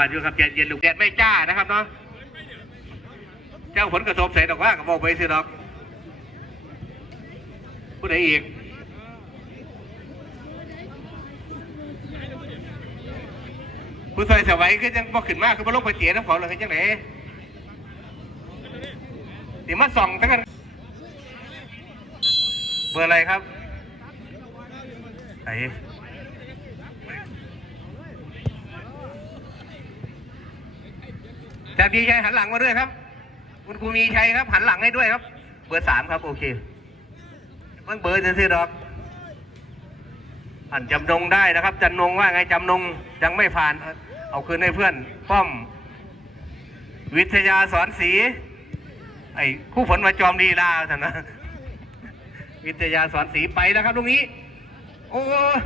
ครับเยงไอ้หวานอยู่ครับเย็นเย็นลูกแดดไม่จ้านะครับเนาะเจ้าผลกระทบใส่ดอกว่ากับบอกไปสิดอกผู้ใดอีกผู้ซอยสวัยคือยังบอกขึ้นมากคือมาลงไปเตี๋ยน้ำเขาเลยคือจังไหนตีมาส่องทั้งกันเบอร์อะไรครับไหน จากดีชัยหันหลังมาด้วยครับ คุณครูมีชัยครับ หันหลังให้ด้วยครับ เบอร์สามครับโอเคเพิ่งเบอร์จะซื้อดอกอันจำนงได้นะครับจำนงว่าไงจำนงยังไม่ผ่าน เอาคืนให้เพื่อน ป้อม วิทยาสอนสี ไอ้คู่ผลมาจอมดีลาท่านนะวิทยาสอนสีไปแล้วครับตรงนี้ โอ้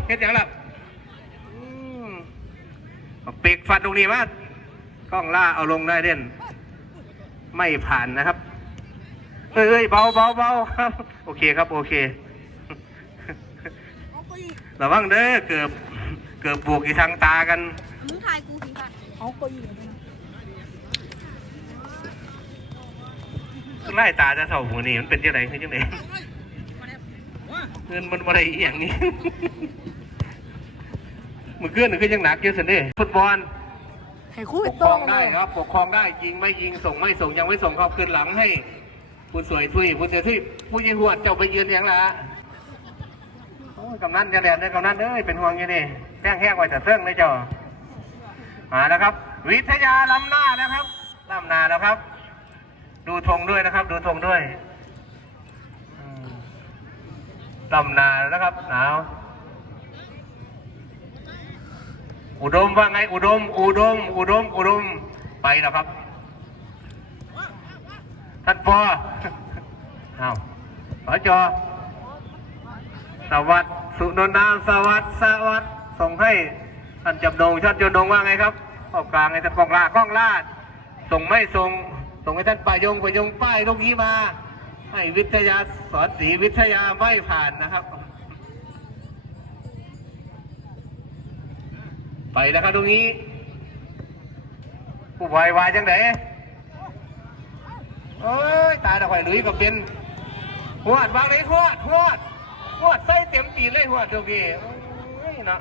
เห็นอย่างไรอืมเปกฟันตรงนี้มา กล้องล่าเอาลงได้เด่น ไม่ผ่านนะครับ เอ้ยเบาเบาเบาครับ โอเคครับ โอเคระวังเด้อเกือบเกือบบวกอีทางตากันมึงถ่ายกูสิค่ะเอาโกอีกเลยนะไล่ตาจะเท่าหัวนี่มันเป็นยังไงคือยังไงเงินมันอะไรอย่างนี้ มือเกื้อนคือยังหนักเยอะสินเด้ฟุตบอล ให้คู่ปไปกคตรองงได้ครับปกครองได้ยิงไม่ยิงส่งไม่ส่งยังไม่ส่งเขาคืนหลังให้ผู้สวยทุยผู้เสียทุยผู้ยิงหัวเจ้าไปยืนอย่างละโอ้ยกำนันจะแดดได้กำนันเอ้ยเป็นห่วงอยู่นี่แป้งแห้งไว้แต่เสื่องเลยเจ้ามาแล้วครับ วิทยาล้ำหน้าแล้วครับล้ำหน้าแล้วครับ ดูธงด้วยนะครับ ดูธงด้วยอืมล้ำหน้าแล้วครับหนาว อุดมว่าไงอุดม อุดม อุดม อุดม ไปแล้วครับท่านปอเอาขอจอสวัสดิ์สุนนท์นามสวัสดิ์สวัสดิ์ส่งให้ท่านจำนงชาติจนงว่าไงครับออกกลางให้ท่านกองลากล้องลาดส่งไม่ส่งส่งให้ท่านปายงปายงป้ายตรงนี้มา ให้วิทยาสอนศรีวิทยาไม่ผ่านนะครับ ไปแล้วครับตรงนี้ ผู้วายวายจังไหนเอ้ย ตายแล้วข่ลุยก็เป็นหวดวางเลยหวดหวดหวดใส่เต็มตีนเลยหวดเดี๋ยวพี่โอ้ยเนาะ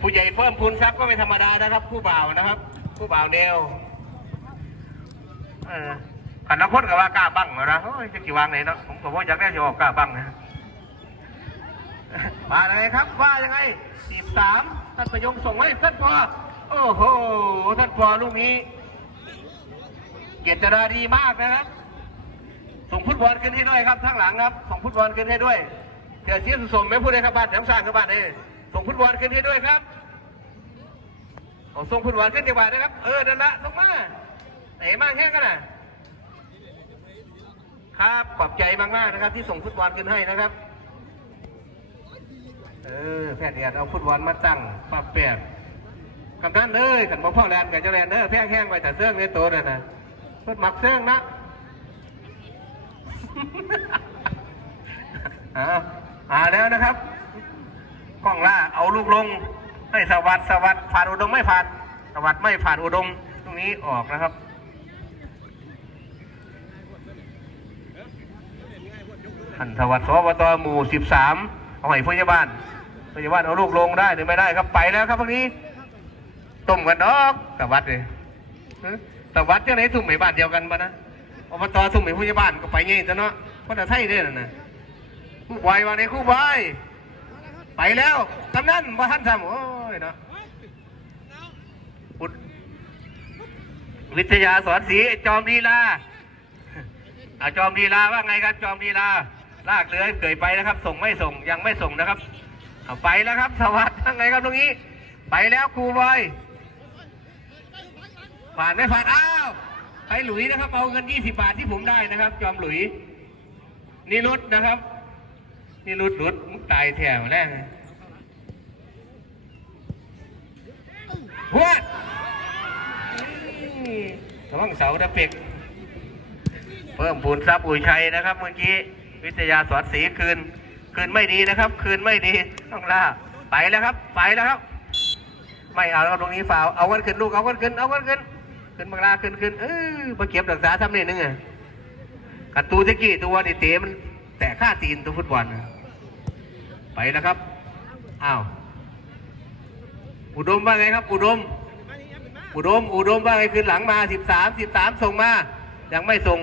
ผู้ใหญ่เพิ่มพูนทรัพย์ก็ไม่ธรรมดานะครับ ผู้บ่าวนะครับ ผู้บ่าวเดียวเออขันนักพจน์กับว่ากล้าบังเหรอนะโอ้ยจะกี่วางไหนเนาะผมก็ว่าอยากได้จะออกกล้าบังนะ มาเลยครับว่ายังไงสิบสามท่านประยงส่งให้ท่านพอโอ้โหท่านพอลูกนี้ เกียรตินาดีมากนะครับ ส่งฟุตบอลขึ้นให้ด้วยครับทั้งหลังครับ ส่งฟุตบอลขึ้นให้ด้วยเกียรติเสียสุสมไม่พูดเลยครับบ้านแถมสร้างครับบ้านนี่ส่งฟุตบอลขึ้นให้ด้วยครับเอาส่งฟุตบอลขึ้นดีกว่านะครับ เออนั่นละส่งมาไหนมากแค่กันนะครับขอบใจมากๆนะครับ ที่ส่งฟุตบอลขึ้นให้นะครับ เออแพทย์เนี่ยเอาฟุตบอลมาตั้งปรับแปบคำนันเลยขันบ่พ่อแลนกับเจ้าแลนเด้อแพงแห้งไปแต่เสื้อในตัวเลยนะเพิ่นมักเสื้อนะอ่าอ่าแล้วนะครับกล้องล่าเอาลูกลงให้สวัสดสวัสดผ่านอุดมไม่ผ่านสวัสดไม่ผ่านอุดมตรงนี้ออกนะครับท่านสวัสดิ์สวตหมู่สิบสามเอาให้พยาบาล พยาบาลเอาลูกลงได้หรือไม่ได้ครับไปแล้วครับพวกนี้ต้มกันดอกสวัดเลยฮะวัดเจ้าไหนสุ่มให้บ้านเดียวกันปะนะอบตสุ่มให้พยาบาลก็ไปงี้จ้ะเนาะเพราะแต่ไทยเด้อนะคู่บอยวางในคู่บอยไปแล้วกำนันว่าท่านทำโอ้ยเนาะอุดวิทยาสอนศรีจอมลีลาอาจอมดีลาว่าไงครับจอมดีลาลากเรือเกยไปนะครับ ส่งไม่ส่งยังไม่ส่งนะครับ เอาไปแล้วครับสวัสดิ์ทั้งไงครับตรงนี้ ไปแล้วครูบอยผ่านไม่ผ่านอ้าวไปหลุยนะครับ เอาเงิน 20 บาทที่ผมได้นะครับ จอมหลุยนี่รุดนะครับ นี่รุดรุดมุกตายแถวแน่หัวดนี่ระวังเสาตะเปกเพิ่มพูนทรัพย์อุยชัยนะครับ เมื่อกี้ วิทยาสอนศรีคืน คืนไม่ดีนะครับ คืนไม่ดีต้องล่าไปแล้วครับ ไปแล้วครับ ไม่เอาแล้วตรงนี้ฟาวเอากันขึ้นลูกเอากันขึ้นเอากันขึ้นขึ้นบังลาขึ้นขึ้นเออมาเก็บรักษาทำนี่นึงอะกัดตูตะกี้ตัวนี่เตะมันแตะข้าตีนตัวฟุตบอลไปแล้วครับอ้าวอุดมว่าไงครับ อุดม อุดม อุดมว่าไงขึ้นหลังมาสิบสามสิบสามส่งมายังไม่ส่ง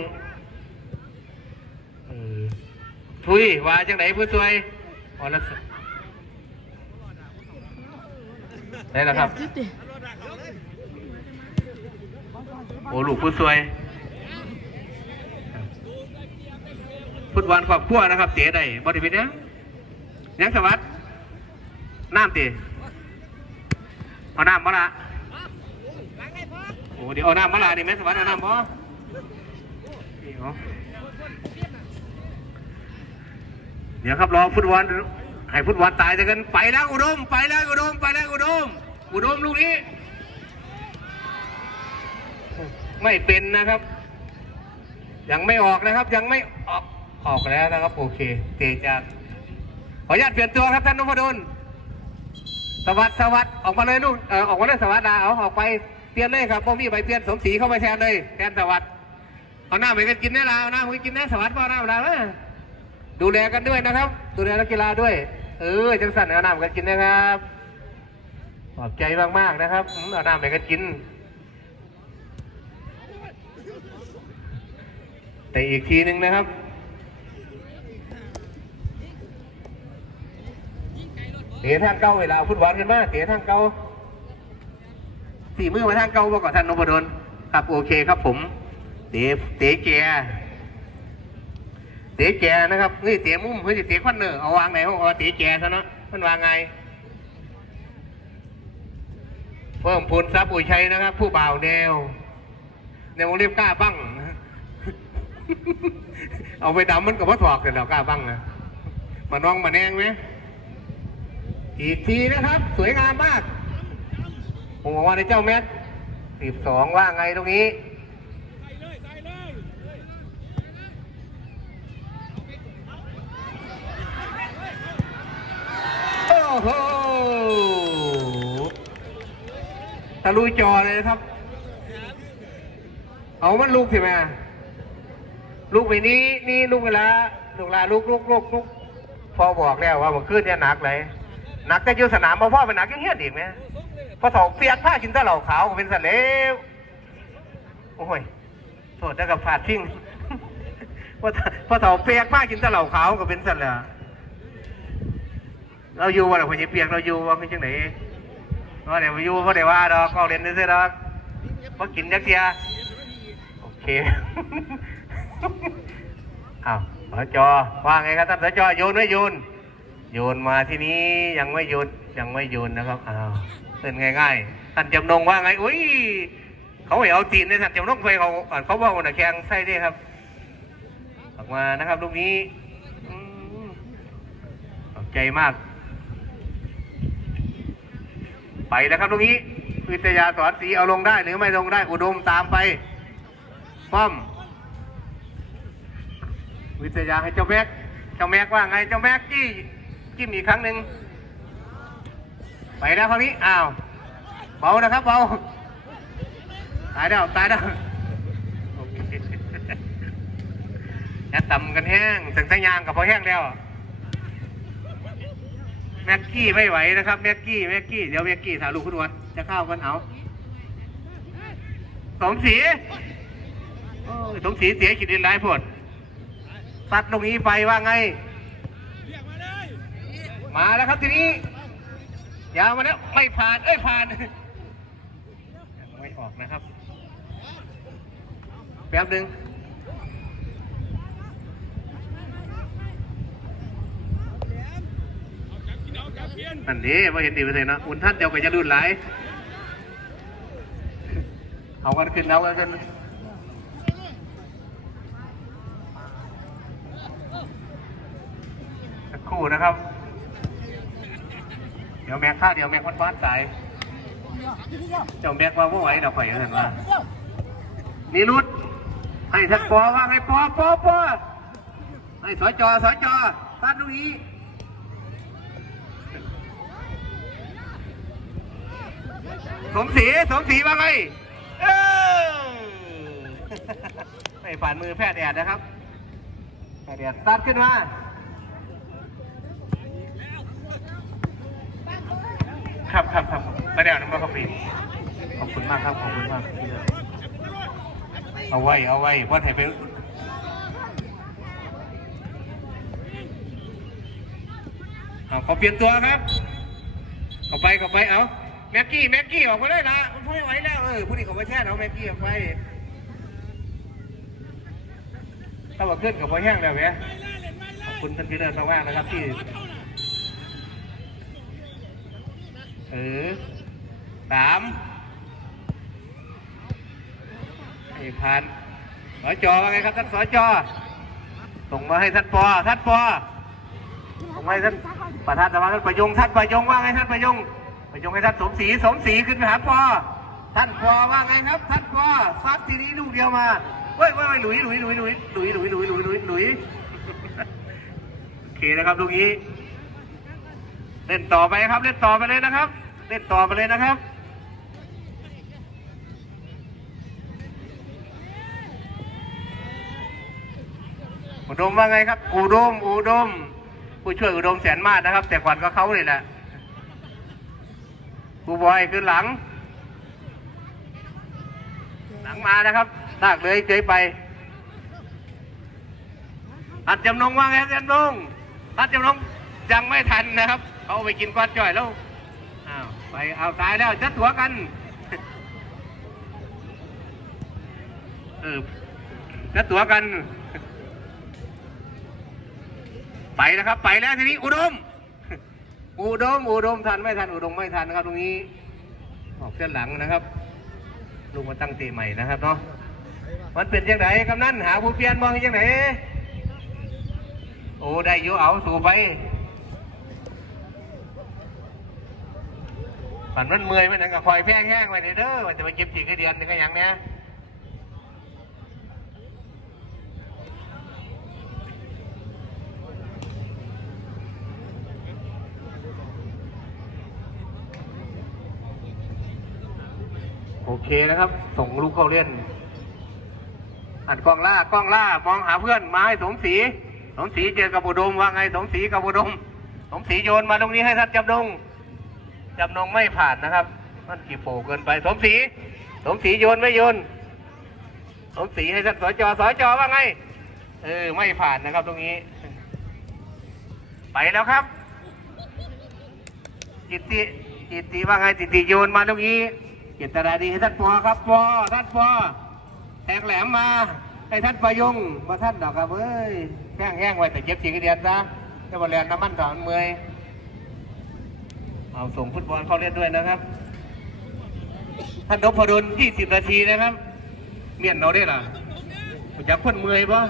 เออ ทุยว่าจังไหนผู้ช่วยออละสได้แล้วครับ โอ้ลูกผู้ช่วยฟุตบอลครอบครัวนะครับเตะได้บอดี้ฟิเนี่ยยังสวัสดน้ำตีเอาน้ำมาละโอ้เดี๋ยวเอาน้ำมาละดิแม่สวัสดเอาน้ำบ่นี่ เดี๋ยวครับรอฟุตบอลให้ฟุตบอลตายจะกันไปแล้วอุดม ไปแล้วอุดม ไปแล้วอุดม อุดมลูกนี้ ไม่เป็นนะครับ ยังไม่ออกนะครับ ยังไม่ออกออกแล้วนะครับ โอเค เตะจากขออนุญาตเปลี่ยนตัวครับท่านนพดลสวัสดิ์สวัสดิ์ออกมาเลยลูกเออออกมาเลยสวัสดิ์ดาเอาออกไปเปลี่ยนเลยครับพวกพี่ไปเปลี่ยนสมศรีเข้ามาแทนเลยแทนสวัสดิ์เอาหน้าไปกันกินแน่ละเอาหน้าไปกินแน่สวัสดิ์ก็เอาหน้าไปละ ดูแลกันด้วยนะครับ ดูแลนักกีฬาด้วย เออจังสันเอาหน้าไปกันกินนะครับขอบใจมากๆนะครับเอาหน้าไปกันกิน แต่อีกทีหนึ่งนะครับเตะทางเก่าเวลาเอฟุตบอลกันมาเตะทางเก่าสี่มือมาทางเก่าบอกก่อนท่านนพดลครับโอเคครับผมเตะเตะแก เตะแกนะครับนี่เตะมุมเพื่อจะเตะควันเนอร์เอาวางไหนห้องเอาเตะแกซะเนาะมันวางไง เพิ่มพูนทรัพย์อุชัยนะครับ ผู้บ่าวแนวในวงเล็บกล้าบ้างเอาไปดำมันก็บ่ถอกกันแล้วกล้าบ้างนะมาน้องมาแนงไหมอีกทีนะครับ สวยงามมากผมบอกว่าในเจ้าแมทสิบสองว่าไงตรงนี้ โหทะลุจอเลยนะครับ เอามันลูกใช่ไหมลูกไปนี้นี่ลูกเวลาลูกลาลูกลูกลูกลูกพอบอกแล้วว่ามันขึ้นเนี่ยหนักเลยหนักแต่อยู่สนามมาพ่อเป็นหนักยังเงี้ยดีไหมพอถอกเปียกผ้ากินตะเหล่าขาวก็เป็นสะเลวโอ้ยโทษได้กับผาดทิ้งพอถอกเปียกผ้ากินตะเหล่าขาวก็เป็นสะเลว เราอยู่ว่าเราคนเปียกเราอยู่ว่าเป็นจังไหนว่าเดี๋ยวอยู่ว่าเดี๋ยวว่าดอกก็เรียนได้เสียดอกพอกินยักเทียโอเคอ้าวสจว่าไงครับท่านสจโยนไม่โยนโยนมาที่นี้ยังไม่โยนยังไม่โยนนะครับอ้าวเป็นง่ายๆท่านจำนงว่าไงอุ้ยเขาไม่เอาตีนในท่านจำนงไปเขาอ่าเขาบอกว่าหนักแข้งไส้ด้ครับออกมานะครับลูกนี้ขอบใจมาก ไปแล้วครับลูกนี้วิทยาสอนสีเอาลงได้หรือไม่ลงได้อุดมตามไปป้อม วิทยาให้เจ้าแม็กเจ้าแม็กว่าไงเจ้าแม็กจี้จิ้มอีกครั้งหนึ่งไปแล้วคราวนี้อ้าวเบานะครับเบาตายแล้วตายแล้วโอเคอย่าต่ำกันแห้งถึงสัญญางกับพอแห้งแล้ว แม็กกี้ไม่ไหวนะครับแม็กกี้แม็กกี้เดี๋ยวแม็กกี้ถาลูกคุณวันจะเข้ากันเอาสมศรีโอ้ยสมศรีเสียขีดดินหลายพดสัตว์ลงนี้ไปว่าไง มาแล้วครับทีนี้ยาวมาแล้วไม่ผ่านเอ้ยผ่านไม่ออกนะครับ แป๊บหนึ่ง อันนี้มาเห็นดีไปเลยนะอุ่นท่านเดียวกับยารุ่นหลเอากันขึ้นเอากันขึ้นสักครู่นะครับ เดี๋ยวแม็กข้าเดี๋ยวแม็กมันบ้านตายเจ้าแม็กว่าว่าไหวเราข่อยเห็นว่านี่รุดให้ทักปอว่าให้ปอปอปอให้สอยจอสอยจอตัดตรงนี้ สมศรีสมศรีว่าไงเออไม่ผ่านมือแพทย์แดดนะครับแพทย์แดดตัดขึ้นมาครับครับครับมาเดี๋ยวน้ำมาครับพี่ขอบคุณมากครับขอบคุณมากเอาไว้เอาไว้ว่าไทยไปเอาขอเปลี่ยนตัวครับเข้าไปเข้าไปเอา แม็กกี้แม็กกี้ออกมาได้ละมันพูดไม่ไหวแล้วเออผู้นี้เขามาแช่เอาแม็กกี้ออกไปถ้าว่าขึ้นกับพอแห้งแล้วเว้ยขอบคุณท่านพิเรศสว่างนะครับที่เออสามไอ้พันสจอว่าไงครับท่านสจอส่งมาให้ท่านปอท่านปอส่งมาให้ท่านประธานสภาท่านประยงท่านประยงว่าไงท่านประยง ประยงให้ท่านสมศรีสมศรีขึ้นไปหาปอท่านปอว่าไงครับ ท่านปอซัดทีนี้ลูกเดียวมาเว้ยเว้ยเว้ยหลุยหลุยหลุยหลุยหลุยหลุยหลุยหลุยหลุยหลุยโอเคนะครับลูกนี้ เล่นต่อไปครับ เล่นต่อไปเลยนะครับ เล่นต่อไปเลยนะครับอุดมว่าไงครับ อุดมอุดมผู้ช่วยอุดมแสนมาศนะครับ แต่ก่อนก็เขาเลยแหละ ครูบอยขึ้นหลัง หลังมานะครับลากเลยเฉยไปอัดจำนงว่าไงจำนงอัดจำนงยังไม่ทันนะครับเขาไปกินก้อนจ่อยแล้วอ้าวไปเอาตายแล้วจัดตัวกันเออจัดตัวกัน ไปนะครับ ไปแล้วทีนี้อุดม อุดมอุดมทันไม่ทันอุดมไม่ทันนะครับตรงนี้ออกเส้นหลังนะครับลุงมาตั้งเตะใหม่นะครับเนาะมันเป็นยังไงกำนันหาผู้เปลี่ยนมองยังไงโอ้ได้อยู่เอาสู่ไปฝันมันเมื่อยมันนั่นก็คอยแพงแห้งไปเด้อมันจะไปเก็บจีกระเดียนนี่ก็อย่างเนี้ย เคนะครับ ส่งลูกเข้าเล่น อัดกล้องล่ากล้องล่ามองหาเพื่อนมาให้สมศรีสมศรีเจอกับอุดมว่าไงสมศรีกับอุดม สมศรีโยนมาตรงนี้ให้ท่านจำนงจำนงไม่ผ่านนะครับ มันกี่โผเกินไป สมศรีสมศรีโยนไม่โยน สมศรีให้ท่านสจสจว่าไงเออไม่ผ่านนะครับตรงนี้ ไปแล้วครับ จิตติจิตติว่าไงจิตติโยนมาตรงนี้ เจตนาดีให้ท่านปอครับปอท่านปอแทงแหลมมาให้ท่านประยุงมาท่านดอกครับเอ้ยแห้งแห้งไว้แต่เจ็บจีกระเดียนซะจะบอลแลนน้ำมันก่อนเมื่อยเอาส่งฟุตบอลเข้าเล่นด้วยนะครับ ท่านนพดล20 นาทีนะครับ เมียนเราได้หรออยากคนเมื่อยปะ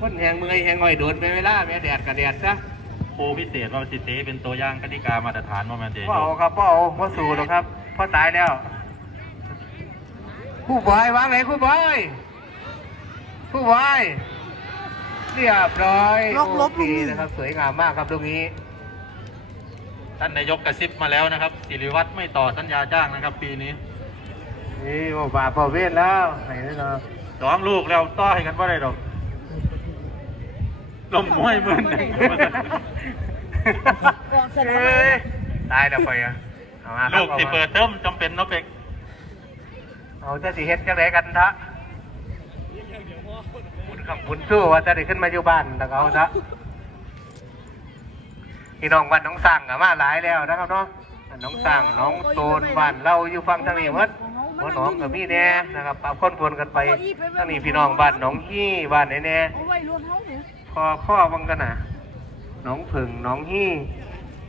คนแหงเมื่อยแหงง่อยโดนไปเวลาแม่แดดกับแดดซะ โคพิเศษว่าสิเตเป็นตัวอย่างกติกามาตรฐานว่ามันเดพ่อเอาครับพ่อเอาพ่อสู่หรอกครับพ่อตายแล้วผู้บอยวางไหนผู้บอยผู้บอยเรียบร้อยลบลบโอเคนะครับ สวยงามมากครับตรงนี้ ท่านนายกกระซิบมาแล้วนะครับ สิริวัตรไม่ต่อสัญญาจ้างนะครับ ปีนี้นี่โอ้บาปอเวทแล้วไหนแน่นอนสองลูกแล้วต่อให้กันว่าได้ดอก ลมมวยมือหนึ่งเอ้ยตายแล้วไปอะเอามาครับลูกสิเปิดเติมจำเป็นเนาะเป็กเอาจะสิเฮ็ดจังไดกันทะบุญคำบุญสู้ว่าจะได้ขึ้นมาอยู่บ้านแต่เอาซะพี่น้องบ้านน้องสั่งกับมาหลายแล้วนะครับเนาะบ้านน้องสั่งน้องโตนบ้านเราอยู่ฟังทางนี้หมดหัวหนองกับมีแน่นะครับปรับคนพนกันไปทางนี้พี่น้องบ้านหนองฮี่บ้านไหนแน่ คอข้อบังกันนะน้องผึ่งน้องฮี่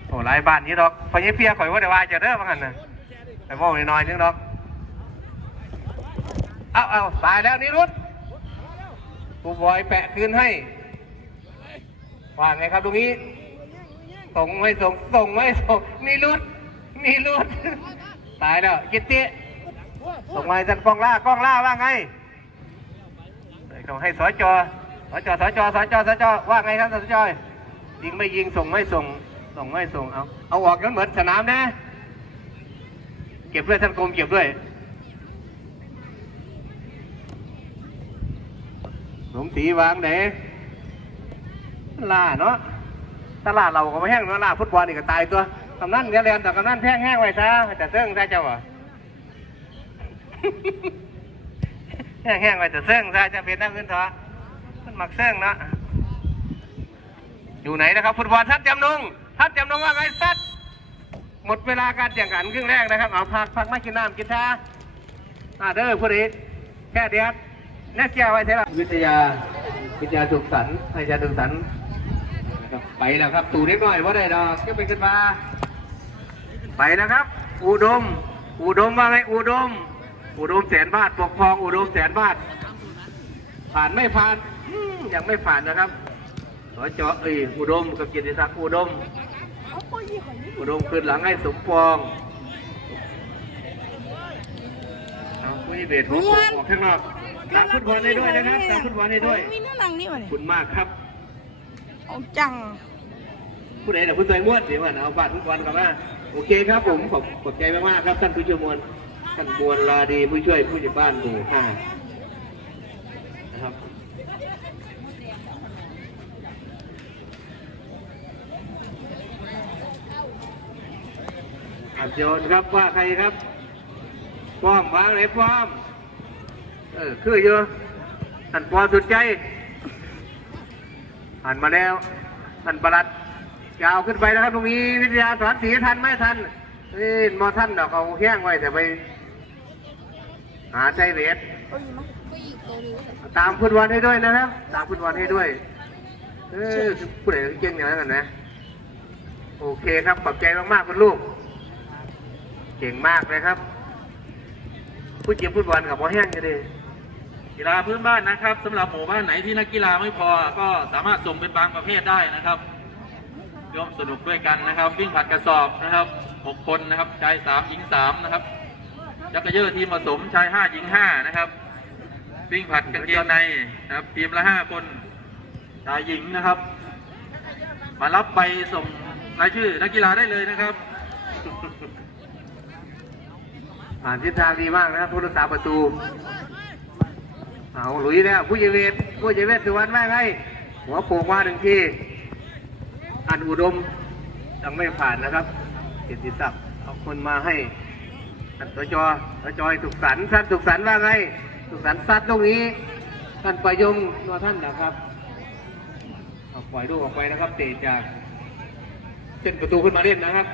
โอ้หลายบ้านนี้ดอกพอยี่เพียข่อยว่าเดี๋ยวว่าจะเด้อบังกันนะไปมองน้อยนึงดอกเอาเอาตายแล้วนี่รุดกูบอยแปะคืนให้ว่าไงครับตรงนี้ส่งไม่ส่งส่งไม่ส่งนี่รุดนี่รุดตายแล้วกิตติส่งมาให้ท่านกองล่ากองล่าว่าไงส่งให้สอจส จสจสจสจว่าไงครับสจยิงไม่ยิงส่งไม่ส่ง ส่งไม่ส่งเอาเอาออกกันเหมือนสนามนะ เก็บด้วยท่านกรมเก็บด้วยสมศรีวางไหนล่าเนาะตลาดเราก็ไม่แห้งเนาะล่าฟุตบอลนี่ก็ตายตัวกำนันเดี๋ยเรียนแต่กำนันแท่งแห้งไว้ซะแต่เสื่องซะเจ้าอะแห้งแห้งไว้แต่เสื่องซะจะเป็นนักขึ้นเถอะ หมักเสื่องเนาะอยู่ไหนนะครับฟุตบอลทัดจำนงทัดจำนงว่าไงซัดหมดเวลาการแข่งขันครึ่งแรกนะครับ เอาพักพักมากินน้ำกินชาอ่าเด้อผู้ดีแค่เดียวแน่เจียวไว้เท่าไหร่วิทยาวิทยาสุขสันต์วิทยาสุขสันต์นะครับไปแล้วครับ ตู่เล็กน้อยว่าได้ดอกก็เป็นขึ้นมาไปนะครับ อุดม อุดมว่าไงอุดม อุดมแสนบาทปกครองอุดมแสนบาทผ่านไม่ผ่านอืม ยังไม่ผ่านนะครับสจเอ้ยอุดมกับเกียรติศักดิ์อุดมเอาโคยี่หอยนี่อุดมคืนหลังให้สมปองเอาผู้ที่เบสของผมออกข้างนอกตามฟุตบอลให้ด้วยนะครับตามฟุตบอลให้ด้วยมีเนื้อหนังนี่วะขอบเนี่ยคุณมากครับเอาจัง ผู้ใดแต่ผู้ใจม้วนเดี๋ยวมันเอาบัตรทุกวันกลับมาโอเคครับผมขอบขอบใจมากๆครับท่านผู้ช่วยมวลท่านมวลลาดีผู้ช่วยผู้จัดบ้านหมู่ห้านะครับับโยนครับว่าใครครับป้อมวางไหนป้อม เออคือเยอะท่านปอสุดใจผ่านมาแล้วท่านประหลัดยาวขึ้นไปนะครับตรงนี้วิทยาสอนสีทันไหมทันเอ้ยมอท่านดอกเอาแห้งไว้แต่ไป หาใจเวทเอาอยู่มั้ยก็อีกตัวนึงตามฟุตบอลให้ด้วยนะครับ ตามฟุตบอลให้ด้วยเออผู้ใดเก่งอย่างนั้นนะโอเคครับขอบใจมากๆคุณลูก เก่งมากเลยครับ ผู้จิมฟุตบอลกับพอแห้งอยู่ดิกีฬาพื้นบ้านนะครับสำหรับหมู่บ้านไหนที่นักกีฬาไม่พอก็สามารถส่งเป็นบางประเภทได้นะครับร่วมสนุกด้วยกันนะครับ วิ่งผัดกระสอบนะครับหกคนนะครับชายสามหญิงสามนะครับจักรเยอะทีมผสมชายห้าหญิงห้านะครับ วิ่งผัดกางเกงในนะครับทีมละห้าคนชายหญิงนะครับ มารับไปส่งรายชื่อนักกีฬาได้เลยนะครับ ผ่านทิศทางดีมากนะครับผู้รักษาประตู เอาหลุยแล้วผู้เยเวทผู้เยเวทสุวรรณว่ไงหัวโผล่มาหนึ่งทีอันอุดมยังไม่ผ่านนะครับเกียรติศักดิ์เอาคนมาให้ท่านสจสจสุขสันต์ท่านสุขสันต์ว่าไงสุขสันต์ซัดตรงนี้ ท่านประยงตัวท่านนะครับเอาปล่อยลูกออกไปนะครับเตะจากเส้นประตูขึ้นมาเล่นนะครับ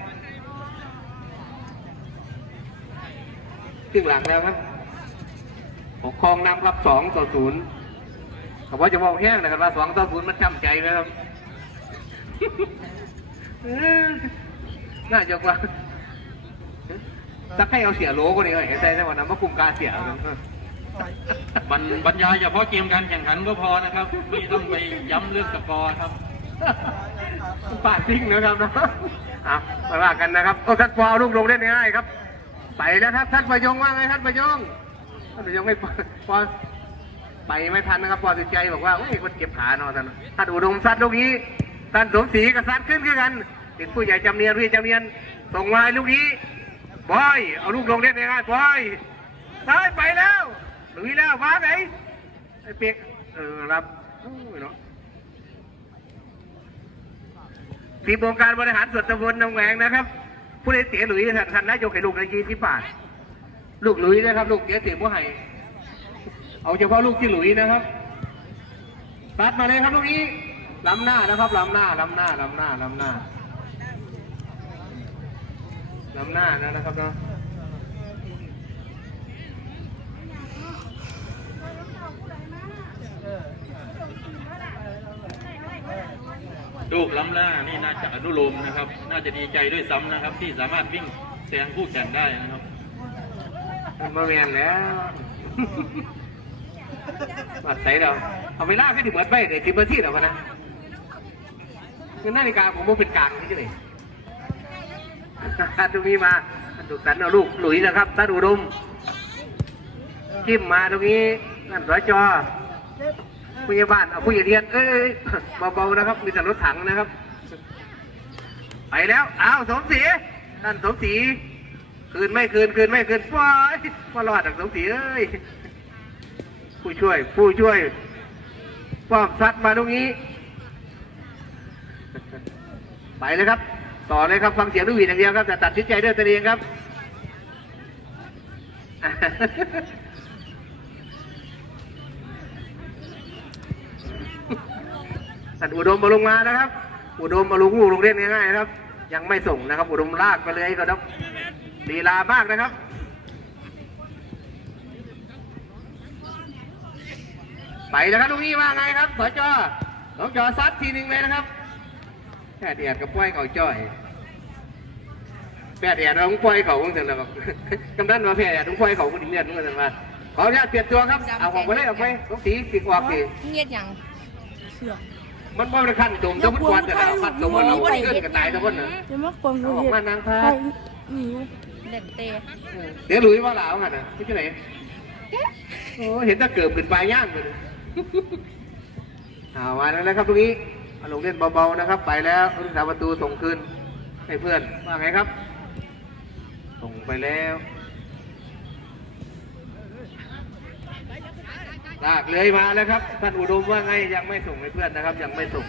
ครึ่งหลังแล้วครับปกครองนำครับสองต่อศูนย์เขาบอกจะบอกแห้งนะครับว่าสองต่อศูนย์มันจำใจไหมครับเออน่าจะกว่าสักให้เอาเสียโลก็ดีเลยใจได้วันนั้นมาคุมการเสียเอาบรรบรรยายเฉพาะเกมการแข่งขันก็พอนะครับ ไม่ต้องไปย้ำเรื่องสกอร์ครับปาดทิ้งนะครับเนาะอะไปว่ากันนะครับโอ้ท่านปอเอาลูกลงได้ง่ายครับ ไปแล้วครับท่านประยงว่าไงท่านประยงท่านประยงไม่ปปอไปไม่ทันนะครับปอสุดใจบอกว่าโอ้ยคนเก็บขานาะท่านท่านอุดมซัดลูกนี้ท่านสมศรีกับซัดขึ้นขึ้นกันเป็นผู้ใหญ่จำเนียนพี่จำเนียนส่งมาลูกนี้บอยเอาลูกลงได้ง่ายบอยซ้ายไปแล้วลุยแล้วมาไหนไอ้เปียกเออรับโอ้ยเนาะทีมองค์การบริหารส่วนตำบลหนองแหวงนะครับ ผู้ใดเสียหลุยส์ท่านท่านนายกให้ลูกละยี่สิบบาท ลูกหลุยส์นะครับ ลูกเสียเสียผู้ให้เอาเฉพาะลูกที่หลุยส์นะครับตัดมาเลยครับลูกนี้ล้ำหน้านะครับล้ำหน้าล้ำหน้าล้ำหน้าล้ำหน้าล้ำหน้านะครับเนาะ ลูกล้ำหน้านี่น่าจะอนุโลมนะครับ น่าจะดีใจด้วยซ้ำนะครับ ที่สามารถวิ่งแซงคู่แข่งได้นะครับมันมาแมนแล้วมาใส่เราเอาไปลากให้ถึงเหมือนไปเดี๋ยวสิบนาทีแล้วกันนะคือนาฬิกาผมมันเป็นกลางนี่เลยตรงนี้มาถูกสันเอาลูกหลุยนะครับตาดูดมจิ้มมาตรงนี้นั่นสจอ ผู้ใหญ่บ้านเอาผู้ใหญ่เรียนเอ้ยเบาๆนะครับ มีแต่รถถังนะครับ ไปแล้วอ้าวสมศรีนั่นสมศรีคืนไม่คืนคืนไม่คืนว้ายว่ารอดจากสมศรีเอ้ยผู้ช่วย ผู้ช่วยป้อมซัดมาตรงนี้ ไปเลยครับ ต่อเลยครับฟังเสียงลูกหวีดอย่างเดียวครับแต่ตัดสินใจด้วยตัวเองครับ ท่านอุดมมาลงมานะครับ อุดมมาลงลูกลงเล่นง่ายๆนะครับ ยังไม่ส่งนะครับ อุดมลากไปเลยก็ครับลีลามากนะครับไปแล้วครับตรงนี้ว่าไงครับสจน้องจอซัดทีหนึ่งเลยนะครับแพทย์แอดกับป้อยเขาจ้อยแพทย์แอดเราป้อยเขาคงจะแบบกำนันมาแพทย์แอดต้องป้อยเขาคนนี้เรียนคงจะมาขออนุญาตเปลี่ยนตัวครับ เอาออกไปเลยออกไปต้องสีปีกออกสีเงียบยังเสือก มันบ่เป็นขั้นจมต้องมันควรแต่เราขั้นจมมันเราไม่เกินกับตายทุกคนนะเดี๋ยวมาควงเอาออกมานางพาหนีเด็ดเตะเดี๋ยวหลุยว่าหลาวกันนะที่ไหนโอ้เห็นตะเกิบขึ้นปลายย่างเลยเอามาแล้วนะครับตรงนี้เอาลงเล่นเบาๆนะครับ ไปแล้วผู้รักษาประตูส่งคืนให้เพื่อนว่าไงครับ ส่งไปแล้ว ลากเลยมาแล้วครับท่านอุดมว่าไงยังไม่ส่งให้เพื่อนนะครับ ยังไม่ส่ง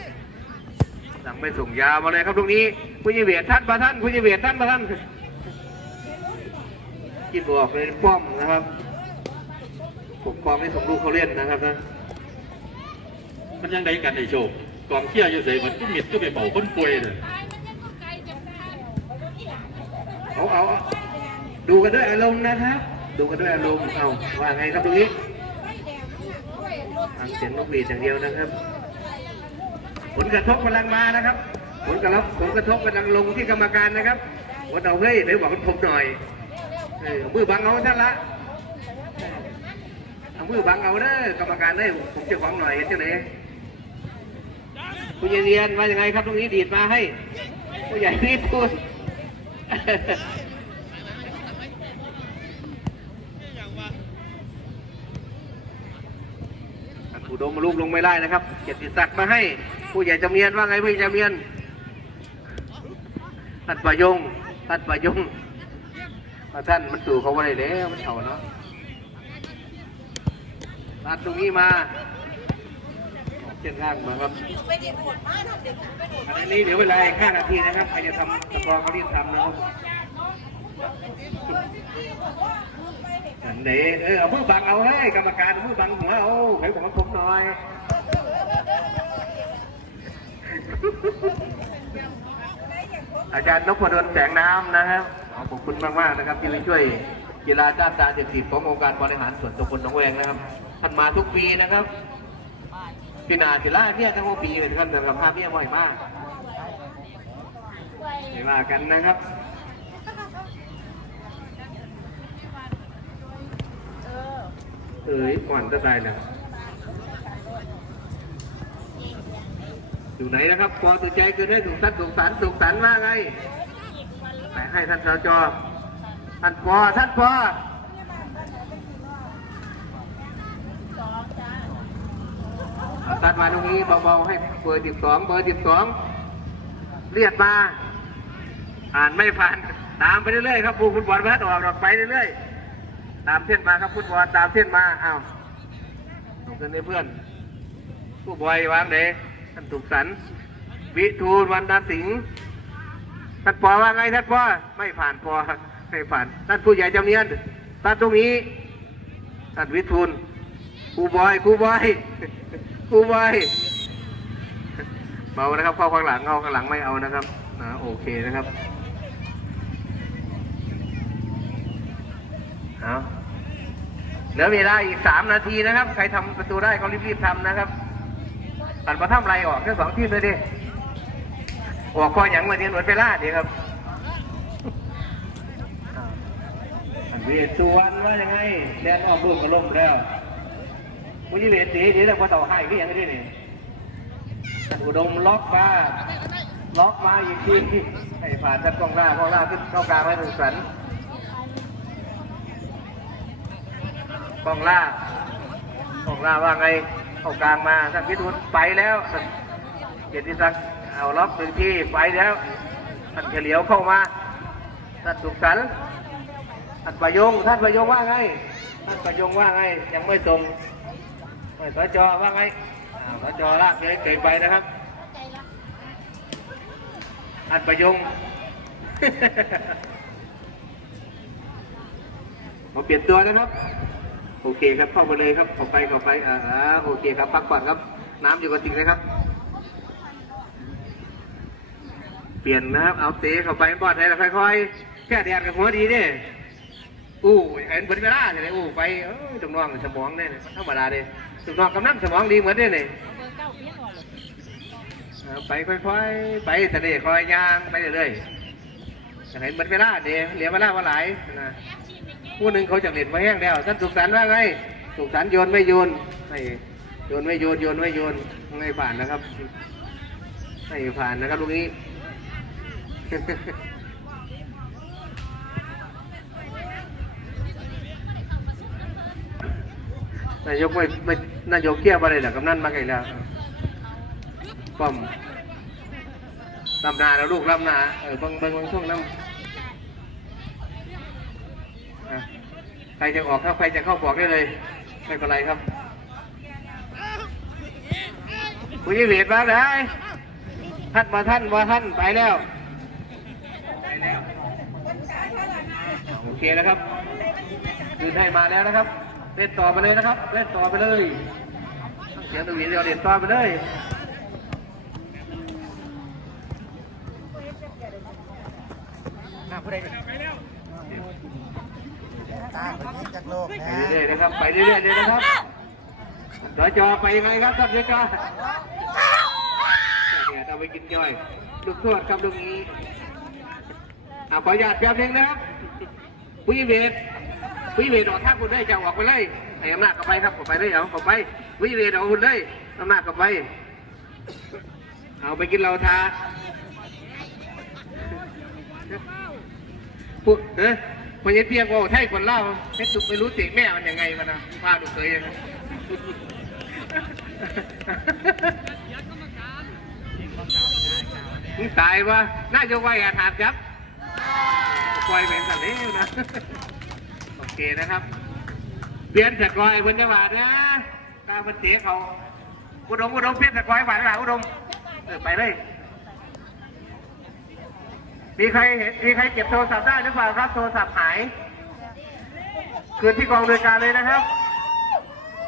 ยังไม่ส่งยามาเลยครับตรงนี้คุณยิเวียดท่านประท่านคุณยิเวียดท่านประท่านกินบอกเลยป้อมนะครับปกครองที่ส่งลูกเขาเล่นนะครับนะมันยังได้กันในโชคกองเที่ยวอยู่ใส่มันก็มิดก็ไปเป่าคนป่วยเลยเอาเอาเอาดูกันด้วยอารมณ์นะครับ ดูกันด้วยอารมณ์เอาว่าไงครับตรงนี้ ฟังเสียงนกหวีดอย่างเดียวนะครับ ผลกระทบกำลังมานะครับ ผลกระทบผลกระทบกำลังลงที่กรรมการนะครับว่าเอาเฮ้ยเดี๋ยวบอกกันผมหน่อยเออเมือบังเอาท่านละเอามือบังเอาเด้อกรรมการเด้ผมจะขวางหน่อยเห็นจังไหนผู้ใหญ่เรียนว่ายังไงครับตรงนี้ดีดมาให้ ผู้ใหญ่รีบพูด ดมลูกลงไม่ได้นะครับ เกียรติศักดิ์มาให้ ผู้ใหญ่จำเนียนว่าไงผู้ใหญ่จำเนียนท่านประยงท่านประยงว่าท่านมันสู่เขาว่าไรแล้วมันเถ่าเนาะตัดตรงนี้มาเส้นข้างมาครับอันนี้เดี๋ยวเวลาอีกห้านาทีนะครับใครจะทำตะกรองเขารีบทำนะครับ อันไหนเออเอามือบังเอาให้กรรมการเอามือบังหัวเอาให้ผมผมหน่อยอาจารย์นพดลแสงน้ำนะครับขอบคุณมากมากนะครับที่ช่วยกีฬาต้านยาเสพติดขององค์การบริหารส่วนตำบลหนองแวงนะครับท่านมาทุกปีนะครับพี่นาศิลาเนี่ยทั้งปีเลยท่านเดินกับภาพเนี่ยบ่อยมากไม่ว่ากันนะครับ เอ้ยก่อนจะตายแล้วอยู่ไหนนะครับพอตัวใจเกินให้สุขสันต์สุขสันต์สุขสันต์ว่าไงไปให้ท่านสจท่านปอท่านปอตัดมาตรงนี้เบาๆให้เบอร์สิบสองเบอร์สิบสองเรียกมาอ่านไม่ผ่านตามไปเรื่อยๆครับผู้ฟุตบอลพัดออกออกไปเรื่อยๆ ตามเส้นมาครับฟุตบอลตามเส้นมาอ้าวลงกันในเพื่อนผู้บอยวางเดท่านสุขสันวิทูลวันดาสิงห์ท่านปอว่าไงท่านปอไม่ผ่านปอไม่ผ่านท่านผู้ใหญ่จำเนียนท่านตรงนี้ท่านวิทูลครูบอยครูบอยครูบอยเบานะครับเข้าข้างหลังเข้าข้างหลังไม่เอานะครับนะโอเคนะครับ เอาเหลือเวลาอีกสามนาทีนะครับ ใครทำประตูได้ก็รีบๆทำนะครับตัดมาทำไรออกแค่สองทีมเลยดิออกคออย่างมาเรียนหนวดเวลาดีครับเวทสุวรรณว่ายังไงแดนออกลูกก็ล่มแล้วมุ้ยเวทสีเดี๋ยวเราพอต่อให้ก็ยังไงดินี่ยท่านอุดมล็อกมาล็อกมาอีกทีให้ผ่านท่านกองหน้ากองหน้าขึ้นเข้ากลางไว้หนึ่งสัน กองล่ากองล่าว่าไงเขากลางมาท่านพิทูลไปแล้วเกียรติศักดิ์เอาล็อกหนึ่งที่ไปแล้วท่านเฉลียวเข้ามาท่านสุขสันท่านประยงท่านประยงว่าไงท่านประยงว่าไงยังไม่ส่งไม่สจว่าไงสจลากเลยเก่งไปนะครับท่านประยงมาเปลี่ยนตัวนะครับ โอเคครับเข้ามาเลยครับเข้าไปเข้าไปอ่าโอเคครับพักก่อนครับ น้ำอยู่กับจริงนะครับ เปลี่ยนนะครับเอาเตะเข้าไปบอดให้เราค่อยๆแค่แดดกับหัวดีเด้อู้เห็นเปิดเวลาใช่ไหมอู้ไปเออจำนองสมองเนี่ยธรรมดาเด้จำนองกำลังสมองดีเหมือนเด้เนี่ยไปค่อยๆไปทะเลคอยย่างไปเรื่อยๆเห็นเปิดเวลาเด้เหลือเวลาว่าหลายนะ ผู้หนึ่งเขาจะเล่นมาแห้งแล้วท่านสุขสันต์ว่าไงสุขสันต์โยนไม่โยนไม่โยนไม่โยนโยนไม่โยนไม่ผ่านนะครับไม่ผ่านนะครับลูกนี้นายกไม่ไม่นายกเกี้ยวอะไรหรอกกำนันมาไงแล้วป้อมลำนาแล้วลูกลำนาเออเบางเบางบางช่วงน้ำอะใค รจะออกครับใครจะเข้าบอกได้เลย ไม่เป็นไรครับคุณยี่เวียดมาได้ท่านมาท่านมาท่านไปแล้วไปแล้ว โอเคนะครับคือให้มาแล้วนะครับ เล่นต่อไปเลยนะครับ เล่นต่อไปเลย เสียงตัวหวีเดียวเล่นต่อไปเลย ตาคนนี้จากโลกไปนะเรื่อยๆนะครับ ไปเรื่อยๆเลยนะครับจอจอไปยังไงครับท่านเยกาเนี่ยเอาไปกินย่อย ลูกทวดครับลูกนี้อาขออนุญาตแป๊บนึงนะครับผู้ยิเวทผู้ยิเวทออกท่าคุณได้จะออกไปเลยไอ้อำนาจเข้าไปครับเข้าไปเลยเอาเข้าไปผู้ยิเวทออกคุณเลยอำนาจเข้าไป เอาไปกินเหล้าทาพูดเอ้ย พอยัเพียงว่าไทยคนเล่าเพชรสุไม่รู้ติแม่มันยังไงมันนะว่าดูเคยยังมึงตายวะน่าจะไหวอาถามจับปล่อยเป็นสัตว์เลี้ยนะ โอเคนะครับเปลี่ยนสกอยเพิ่นจะบาดนะกามันเตะเขาอุดมอุดมเปลี่ยนสกอยบาดหรือเปล่าอุดมเออไปเลย มีใครเห็นมีใครเก็บโทรศัพท์ได้หรือเปล่าครับ โทรศัพท์หายคืนที่กองโดยการเลยนะครับ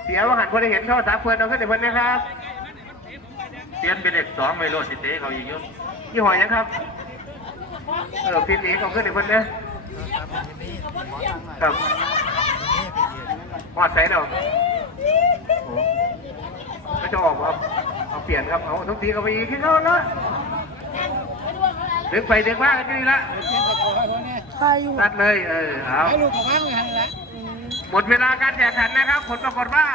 เสียว่าหันคนได้เห็นโทรศัพท์เพื่อนเอาขึ้นเดี๋ยวเพื่อนนะครับเปลี่ยนเป็นเลขสองไปโลดสิเต้เขาอีกเยอะยี่ห้อยังครับเออพี่ตีเอาขึ้นเดี๋ยวเพื่อนนะครับครับหอดใส่เนาะโอ้ก็จะออกครับเอาเปลี่ยนครับเอาทุกทีก็ไปอีกที่เขาละ ดึงไปดึงมากันนี่ละใครอยู่ตัดเลย เออ เอาให้ลูกกับพังหันละหมดเวลาการแข่งขันนะครับ ผลปรากฏว่า